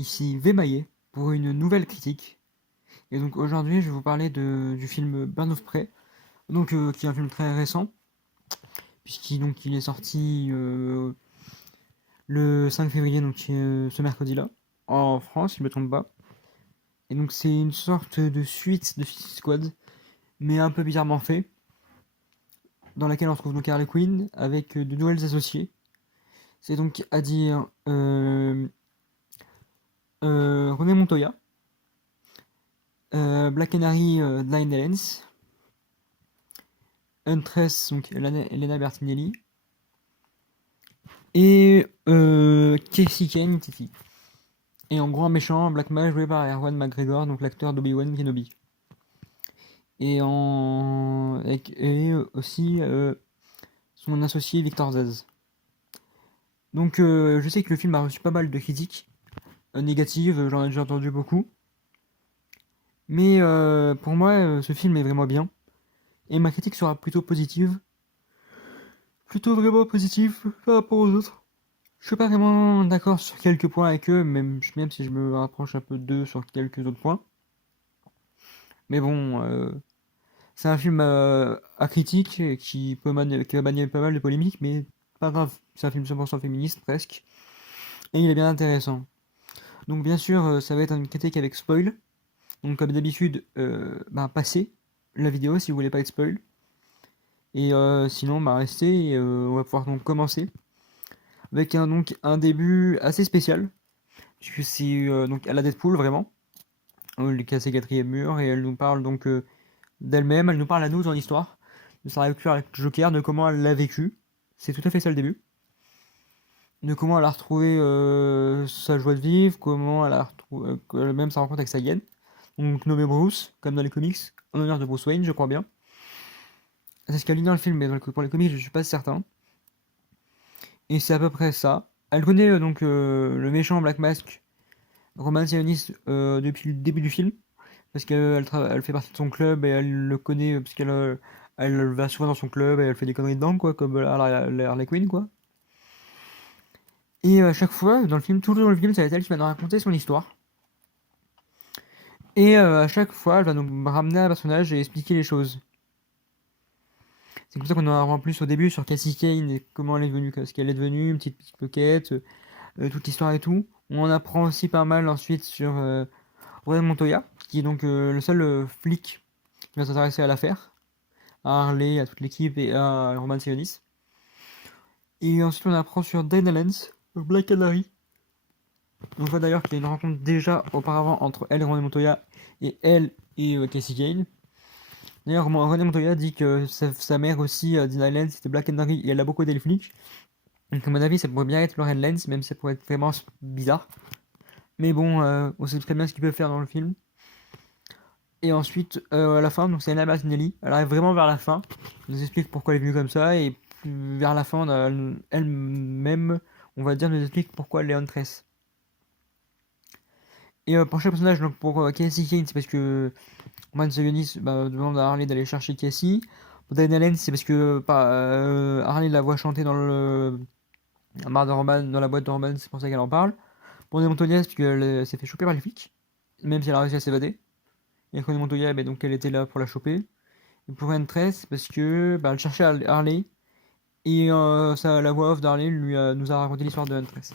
ici Vémaillé pour une nouvelle critique. Et donc aujourd'hui, je vais vous parler du film Birds of Prey, qui est un film très récent, puisqu'il est sorti le 5 février, ce mercredi-là, en France, si je ne me trompe pas. Et donc c'est une sorte de suite de Suicide Squad, mais un peu bizarrement fait, dans laquelle on retrouve donc Harley Quinn avec de nouvelles associées. C'est donc à dire René Montoya, Black Canary, Blind Helens, Huntress, donc Elena Bertinelli, et Casey Kane, Tiffy. Et en gros, un méchant, Black Mage, joué par Erwan McGregor, donc l'acteur d'Obi-Wan Kenobi. Et aussi son associé Victor Zez. Donc je sais que le film a reçu pas mal de critiques négatives, j'en ai déjà entendu beaucoup. Mais pour moi, ce film est vraiment bien. Et ma critique sera plutôt positive. Plutôt vraiment positive par rapport aux autres. Je suis pas vraiment d'accord sur quelques points avec eux, même si je me rapproche un peu d'eux sur quelques autres points. Mais bon, c'est un film à critique qui va manier pas mal de polémiques, mais pas grave. C'est un film 100% féministe presque. Et il est bien intéressant. Donc bien sûr, ça va être une critique avec spoil. Donc comme d'habitude, passez la vidéo si vous voulez pas être spoil. Et sinon, restez et on va pouvoir donc commencer avec un début assez spécial, puisque c'est donc à la Deadpool vraiment. Elle casse le quatrième mur et elle nous parle donc d'elle-même, elle nous parle à nous dans l'histoire, de sa rupture avec Joker, de comment elle l'a vécu. C'est tout à fait ça le début. De comment elle a retrouvé sa joie de vivre, comment elle a retrouvé même sa rencontre avec sa hyène, donc nommé Bruce, comme dans les comics, en honneur de Bruce Wayne, je crois bien. C'est ce qu'elle dit dans le film, mais pour les comics, je suis pas certain. Et c'est à peu près ça. Elle connaît le méchant Black Mask, Roman Sionis, depuis le début du film, parce elle fait partie de son club et elle le connaît parce elle va souvent dans son club et elle fait des conneries dedans, quoi, comme Harley Quinn, quoi. Et à chaque fois, dans le film, tout le long du film, ça va être elle qui va nous raconter son histoire. Et à chaque fois, elle va nous ramener un personnage et expliquer les choses. C'est comme ça qu'on en apprend plus au début sur Cassie Kane et comment elle est devenue, ce qu'elle est devenue, une petite pickpocket, toute l'histoire et tout. On en apprend aussi pas mal ensuite sur Ronan Montoya, qui est donc le seul flic qui va s'intéresser à l'affaire, à Harley, à toute l'équipe et à Roman Sionis. Et ensuite on apprend sur Dana Lance, Black Canary. On voit d'ailleurs qu'il y a une rencontre déjà auparavant entre elle et Ronan Montoya et elle et Cassie Kane. D'ailleurs, René Montoya dit que sa mère aussi, Dina Lance, c'était Black Canary et elle a beaucoup aidé les flics. Donc, à mon avis, ça pourrait bien être Lauren Lance, même si ça pourrait être vraiment bizarre. Mais bon, on sait très bien ce qu'ils peuvent faire dans le film. Et ensuite, à la fin, donc c'est Anna Martinelli. Elle arrive vraiment vers la fin. Elle nous explique pourquoi elle est venue comme ça. Et vers la fin, elle-même, on va dire, nous explique pourquoi elle est Huntress. Et pour chaque personnage, donc pour Cassie Kane, c'est parce que Man Sionis demande à Harley d'aller chercher Cassie. Pour Diana Lane, c'est parce que Harley la voit chanter dans le bar de Roman, dans la boîte de Roman, c'est pour ça qu'elle en parle. Pour Montoya, parce qu'elle s'est fait choper par les flics, même si elle a réussi à s'évader. Et René Montoya, donc elle était là pour la choper. Et pour N13, parce que elle cherchait Harley. Et la voix off d'Harley nous a raconté l'histoire de N13.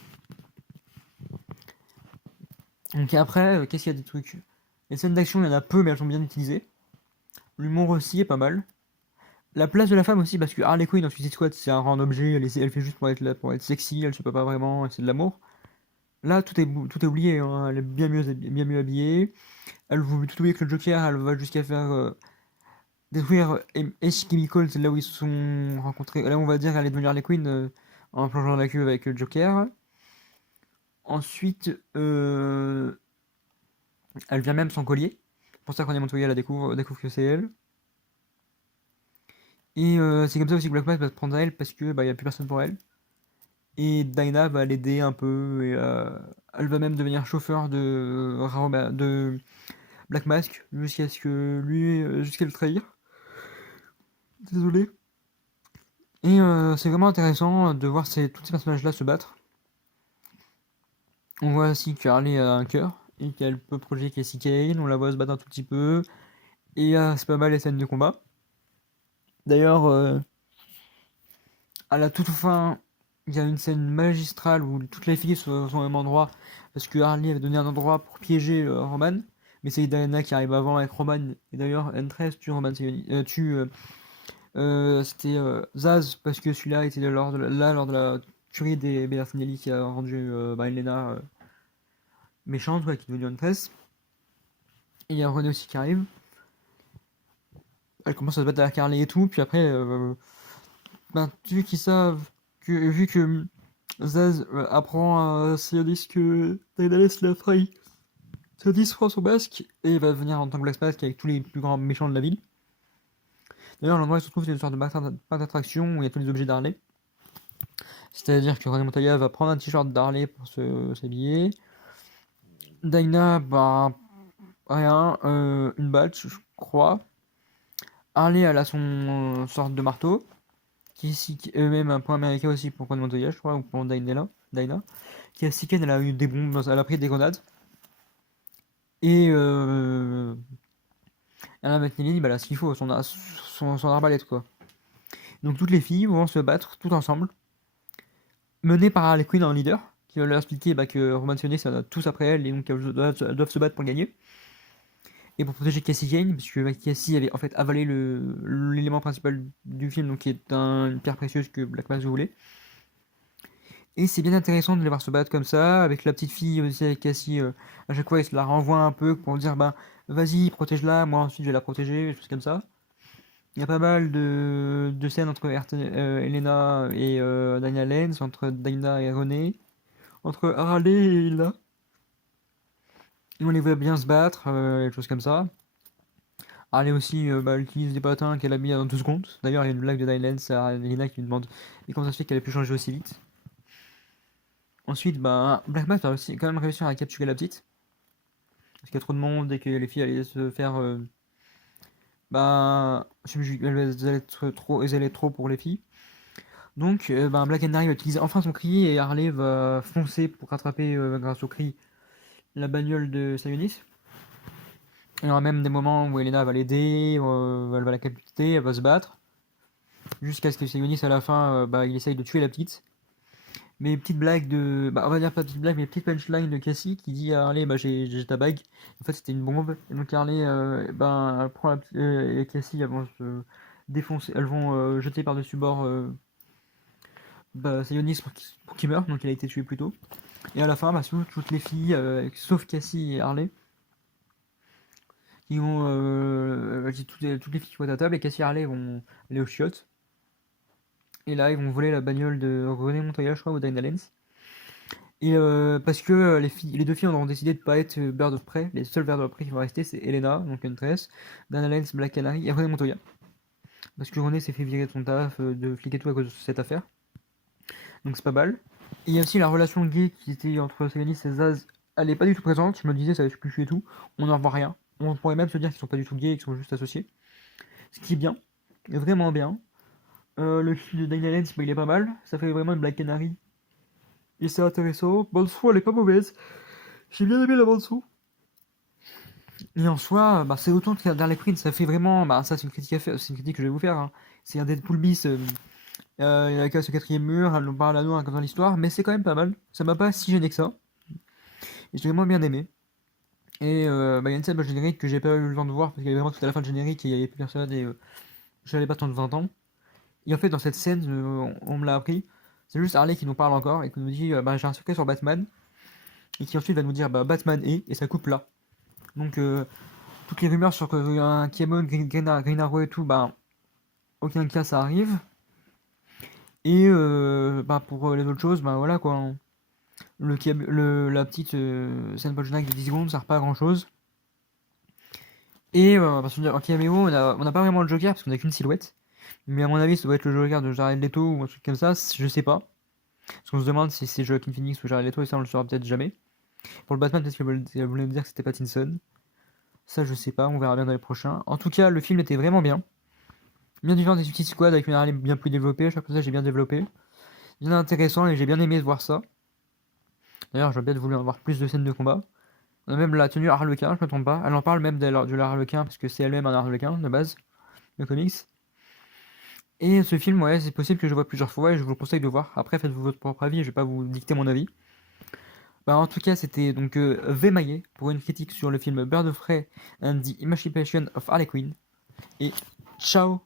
Donc après, qu'est-ce qu'il y a des trucs? Les scènes d'action, il y en a peu, mais elles sont bien utilisées. L'humour aussi est pas mal. La place de la femme aussi, parce que Harley Quinn dans Suicide Squad, c'est un rang objet, elle fait juste pour être là, pour être sexy, elle se peut pas vraiment, c'est de l'amour. Là, tout est oublié, hein. Elle est bien mieux habillée. Elle veut tout oublier que le Joker, elle va jusqu'à faire détruire Ace Chemical, c'est là où ils se sont rencontrés. Là, on va dire, elle est devenue Harley Quinn en plongeant la queue avec le Joker. Ensuite, elle vient même sans collier. C'est pour ça qu'on est Montoya découvre que c'est elle. Et c'est comme ça aussi que Black Mask va se prendre à elle parce que y a plus personne pour elle. Et Dinah va l'aider un peu et elle va même devenir chauffeur de Black Mask jusqu'à le trahir. Désolé. Et c'est vraiment intéressant de voir tous ces personnages-là se battre. On voit aussi que Harley a un cœur et qu'elle peut protéger Cassie Kane. On la voit se battre un tout petit peu. Et c'est pas mal les scènes de combat. D'ailleurs, à la toute fin, il y a une scène magistrale où toutes les filles sont au même endroit parce que Harley avait donné un endroit pour piéger Roman. Mais c'est Diana qui arrive avant avec Roman. Et d'ailleurs, N13 tue Roman, c'était Zaz parce que celui-là était lors de la tuerie des Bertinelli qui a rendu Elena méchante, ouais, qui est devenue N13. Et il y a René aussi qui arrive. Elle commence à se battre avec Harley et tout. Puis après, vu qu'ils savent vu que Zaz apprend à Sionis que Daedalus l'a failli. Sionis prend son masque et va venir en tant que Black Mask avec tous les plus grands méchants de la ville. D'ailleurs, l'endroit où il se trouve, c'est une sorte de parc d'attraction où il y a tous les objets d'Harley. C'est-à-dire que René Montoya va prendre un t-shirt d'Harley pour s'habiller. Dinah, bah, rien, une badge, je crois. Harley, elle a son sorte de marteau. Qui est même un point américain aussi pour René Montoya, je crois, ou pour Dinah. Qui a Siken, elle a eu des bombes, elle a pris des grenades. Et Anna McNally, bah, elle a ce qu'il faut, son arbalète, quoi. Donc toutes les filles vont se battre toutes ensemble, menées par Harley Quinn en leader, qui va leur expliquer que Roman Sionis, ça va tous après elle, et donc elles doivent se battre pour gagner. Et pour protéger Cassie Kane, parce que Cassie avait en fait avalé l'élément principal du film, donc qui est une pierre précieuse que Black Mask voulait. Et c'est bien intéressant de les voir se battre comme ça, avec la petite fille aussi, avec Cassie, à chaque fois il se la renvoie un peu pour dire vas-y, protège-la, moi ensuite je vais la protéger, des choses comme ça. Il y a pas mal de scènes entre Elena et Daniel Lenz, entre Dinah et René, entre Harley et Elena. Et on les voit bien se battre, des choses comme ça. Harley aussi, elle utilise des patins qu'elle a mis en 2 secondes. D'ailleurs, il y a une blague de Daniel Lenz à Elena qui lui demande mais comment ça se fait qu'elle a pu changer aussi vite. Ensuite, Black Mask va quand même réussir à capturer la petite. Parce qu'il y a trop de monde et que les filles allaient se faire. Elles allaient être trop pour les filles. Donc, Black Canary va utiliser enfin son cri et Harley va foncer pour rattraper, grâce au cri, la bagnole de Sionis. Il y aura même des moments où Elena va l'aider, elle va la capter, elle va se battre. Jusqu'à ce que Sionis, à la fin, il essaye de tuer la petite. Mais petite blague de. On va dire pas petite blague, mais petite punchline de Cassie qui dit à Harley j'ai ta bague. En fait, c'était une bombe. Et donc, Harley, elle prend et Cassie, elles vont se défoncer. Elles vont jeter par-dessus bord Sionis pour qu'il meure. Donc, il a été tué plus tôt. Et à la fin, toutes les filles, sauf Cassie et Harley, qui vont. Toutes les filles qui vont être à table et Cassie et Harley vont aller aux chiottes. Et là, ils vont voler la bagnole de René Montoya, je crois, ou Dinah Lenz. Et parce que les deux filles ont décidé de pas être Bird of Prey, les seuls Bird of Prey qui vont rester, c'est Elena, donc Huntress, Dana Lenz, Black Canary et René Montoya. Parce que René s'est fait virer de son taf, de flic et tout à cause de cette affaire. Donc c'est pas mal. Et il y a aussi la relation gay qui était entre Selenis et Zaz, elle est pas du tout présente, je me disais ça va être plus et tout, on n'en voit rien. On pourrait même se dire qu'ils sont pas du tout gays et qu'ils sont juste associés. Ce qui est bien, vraiment bien. Le film de Dana Lenz, il est pas mal, ça fait vraiment une Black Canary. Et c'est intéressant. Bande-son, elle est pas mauvaise. J'ai bien aimé la bande-son. Et en soi, c'est autant que Harley Quinn, ça fait vraiment. Ça, c'est une critique à faire, c'est une critique que je vais vous faire, hein. C'est un Deadpool bis. Il a cassé ce quatrième mur, elle nous parle à nous dans l'histoire, mais c'est quand même pas mal. Ça m'a pas si gêné que ça. Et j'ai vraiment bien aimé. Et il y a une scène générique que j'ai pas eu le temps de voir parce qu'il y avait vraiment tout à la fin de générique et il y avait plus personne et j'avais pas tant de 20 ans. Et en fait, dans cette scène, on me l'a appris. C'est juste Harley qui nous parle encore et qui nous dit j'ai un secret sur Batman. Et qui ensuite va nous dire Batman et ça coupe là. Donc toutes les rumeurs sur un Kiemon, Green Arrow et tout, aucun cas ça arrive. Et pour les autres choses, voilà quoi. La petite scène post de 10 secondes, ça sert pas à grand chose. Et parce que en caméo, on n'a pas vraiment le Joker parce qu'on a qu'une silhouette. Mais à mon avis, ça doit être le Joker de Jared Leto ou un truc comme ça, je sais pas. Parce qu'on se demande si c'est Joaquin Phoenix ou Jared Leto et ça on le saura peut-être jamais. Pour le Batman, peut-être qu'elle voulait me dire que c'était Pattinson. Ça, je sais pas, on verra bien dans les prochains. En tout cas, le film était vraiment bien. Bien différent des Suicide Squad avec une Harley bien plus développée. Chaque fois, j'ai bien développé. Bien intéressant et j'ai bien aimé voir ça. D'ailleurs, j'aurais peut-être voulu avoir plus de scènes de combat. On a même la tenue Harlequin, je me trompe pas. Elle en parle même de la Harlequin, parce que c'est elle-même un Harlequin, de base, de comics. Et ce film, ouais, c'est possible que je le vois plusieurs fois et je vous le conseille de voir. Après, faites-vous votre propre avis, je vais pas vous dicter mon avis. Bah, en tout cas, c'était donc V. Maillet pour une critique sur le film Bird of Prey and the Emancipation of Harley Quinn. Et ciao!